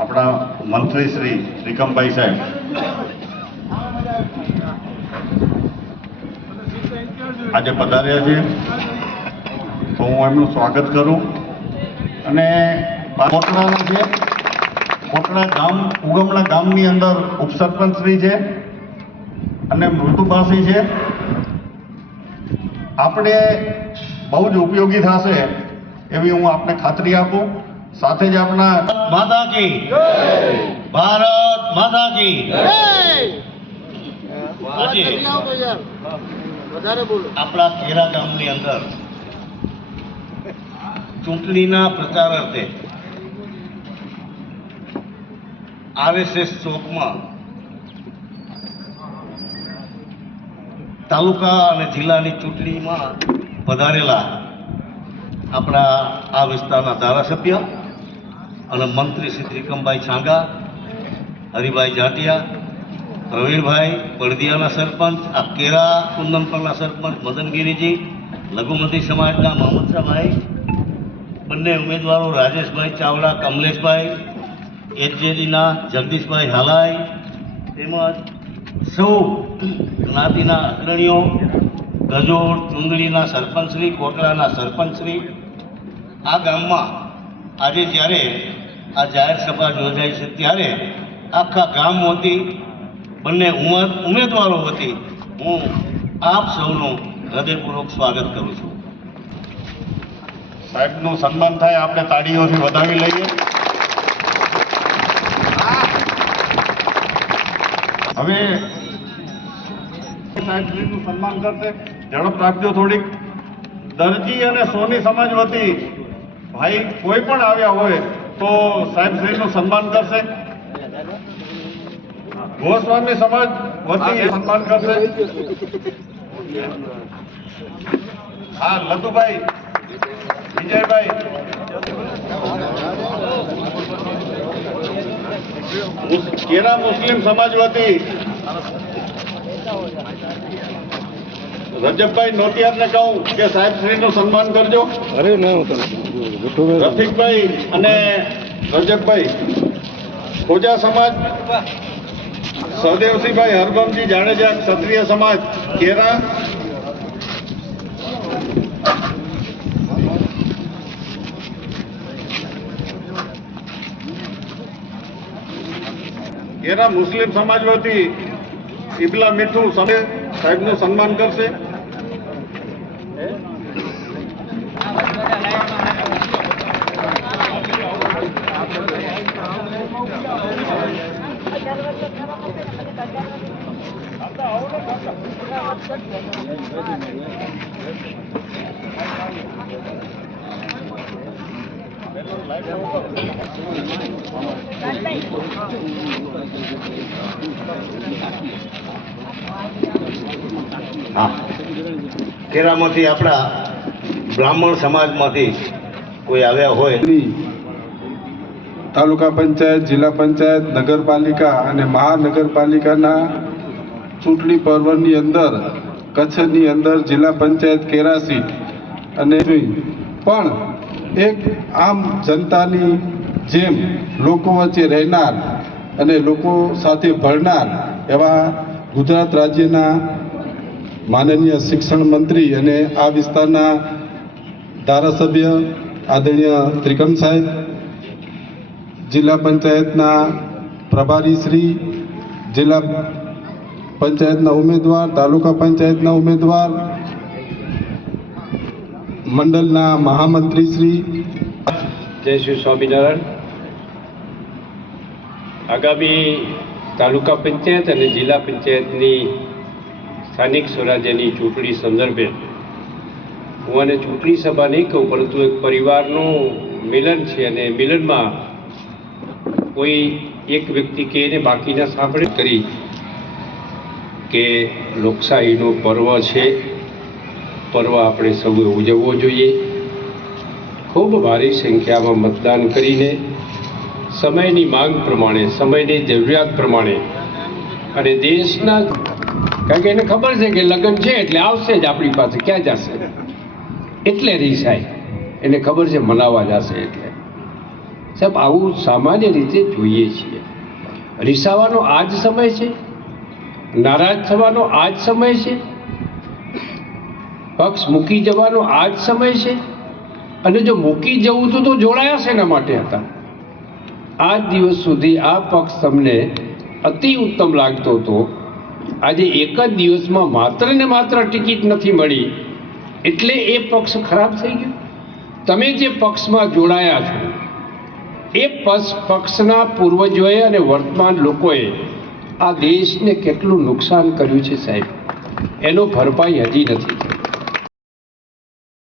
આપણા મંત્રી શ્રી શ્રીકમભાઈ સાહેબ આજે પધાર્યા છે, તો હું એમનું સ્વાગત કરું. અને કોટડાના છે, કોટડા ગામ ઉગમણા ગામની અંદર ઉપસરપંચ શ્રી છે અને મૃદુભાષી છે. આપણે બહુ જ ઉપયોગી થશે એવી હું આપને ખાતરી આપું. સાથે જ આપણા માતા કી જય, ભારત માતા કી જય. આજે આપણા કેરા ગામની અંદર ચૂંટણીના પ્રચાર અર્થે RSS ચોકમાં તાલુકા અને જિલ્લાની ચૂંટણીમાં પધારેલા આપણા આ વિસ્તારના ધારાસભ્ય અને મંત્રી શ્રી ત્રિકમભાઈ છાંગા, હરિભાઈ જાટિયા, પ્રવીણભાઈ બળદિયાના સરપંચ, આ કેરા કુંદનપરના સરપંચ મદનગીરીજી, લઘુમતી સમાજના મોહમ્મદશાહભાઈ, બંને ઉમેદવારો રાજેશભાઈ ચાવડા, કમલેશભાઈ, HJDના જગદીશભાઈ હાલાઈ, તેમજ સૌ જ્ઞાતિના અગ્રણીઓ, ગજોડ ચુંદડીના સરપંચશ્રી, કોટડાના સરપંચશ્રી, આ ગામમાં આજે જ્યારે આ જાહેર સભા યોજાઈ છે ત્યારે આખા ગામ વતી, બંને ઉમેદવારો વતી હું આપ સૌનું હૃદયપૂર્વક સ્વાગત કરું છું. સાહેબનું સન્માન થાય, આપણે તાળીઓથી વધાવી લઈએ. હવે સાહેબશ્રીનું સન્માન કરશે, ઝડપ રાખજો થોડીક. દરજી અને સોની સમાજ વતી ભાઈ કોઈ પણ આવ્યા હોય તો સાહેબશ્રીનું સન્માન કરશે. ગોસ્વામી સમાજ વતી સન્માન કરશે. હા, લતુભાઈ, વિજયભાઈ. કેરા મુસ્લિમ સમાજ વતી રજબભાઈ નોતિયારને કહું કે સાહેબશ્રીનું સન્માન કરજો. અરે ના, રફીકભાઈ અને રજબભાઈ. ખોજા સમાજ સહદેવસિંહભાઈ હરગમજી જાડેજા, ક્ષત્રિય સમાજ કેરા. કેરા મુસ્લિમ સમાજ વતી ઇબલા મીઠું સાહેબનું સન્માન કરશે. કેરામાંથી આપણા બ્રાહ્મણ સમાજમાંથી કોઈ આવ્યા હોય. તાલુકા પંચાયત, જિલ્લા પંચાયત, નગરપાલિકા અને મહાનગરપાલિકાના ચૂંટણી પર્વની અંદર કચ્છની અંદર જિલ્લા પંચાયત કેરા સીટ અને પણ એક આમ જનતાની જેમ લોકો વચ્ચે રહેનાર અને લોકો સાથે ભળનાર એવા ગુજરાત રાજ્યના માનનીય શિક્ષણ મંત્રી અને આ વિસ્તારના ધારાસભ્ય આદરણીય ત્રિકમ સાહેબ, જિલ્લા પંચાયતના પ્રભારી શ્રી, જિલ્લા પંચાયતના ઉમેદવાર, તાલુકા પંચાયતના ઉમેદવાર, મંડળના મહામંત્રી શ્રી. જય શ્રી સ્વામિનારાયણ. આગામી તાલુકા પંચાયત અને જિલ્લા પંચાયતની સ્થાનિક સ્વરાજ્યની ચૂંટણી સંદર્ભે હું આને ચૂંટણી સભા નહીં કહું, પરંતુ એક પરિવારનું મિલન છે અને મિલનમાં કોઈ એક વ્યક્તિ કે એને બાકીના સાંભળે કરી કે લોકશાહીનો પર્વ છે, પર્વ આપણે સૌએ ઉજવવો જોઈએ. ખૂબ ભારી સંખ્યામાં મતદાન કરીને સમયની માંગ પ્રમાણે, સમયની જરૂરિયાત પ્રમાણે અને દેશના, કારણ કે એને ખબર છે કે લગ્ન છે એટલે આવશે જ આપણી પાસે, ક્યાં જશે, એટલે રીસાય, એને ખબર છે મનાવવા જશે એટલે. સાહેબ, આવું સામાન્ય રીતે જોઈએ છીએ. રીસાવાનો આ જ સમય છે, નારાજ થવાનો આ જ સમય છે, પક્ષ મૂકી જવાનો આ જ સમય છે. અને જો મૂકી જવું હતું તો જોડાયા શેના માટે હતા? આજ દિવસ સુધી આ પક્ષ તમને અતિ ઉત્તમ લાગતો હતો. આજે એક જ દિવસમાં માત્ર ને માત્ર ટિકિટ નથી મળી એટલે એ પક્ષ ખરાબ થઈ ગયો. તમે જે પક્ષમાં જોડાયા છો એ પક્ષના પૂર્વજોએ અને વર્તમાન લોકોએ આ દેશને કેટલું નુકસાન કર્યું છે સાહેબ, એનો ભરપાઈ હજી નથી.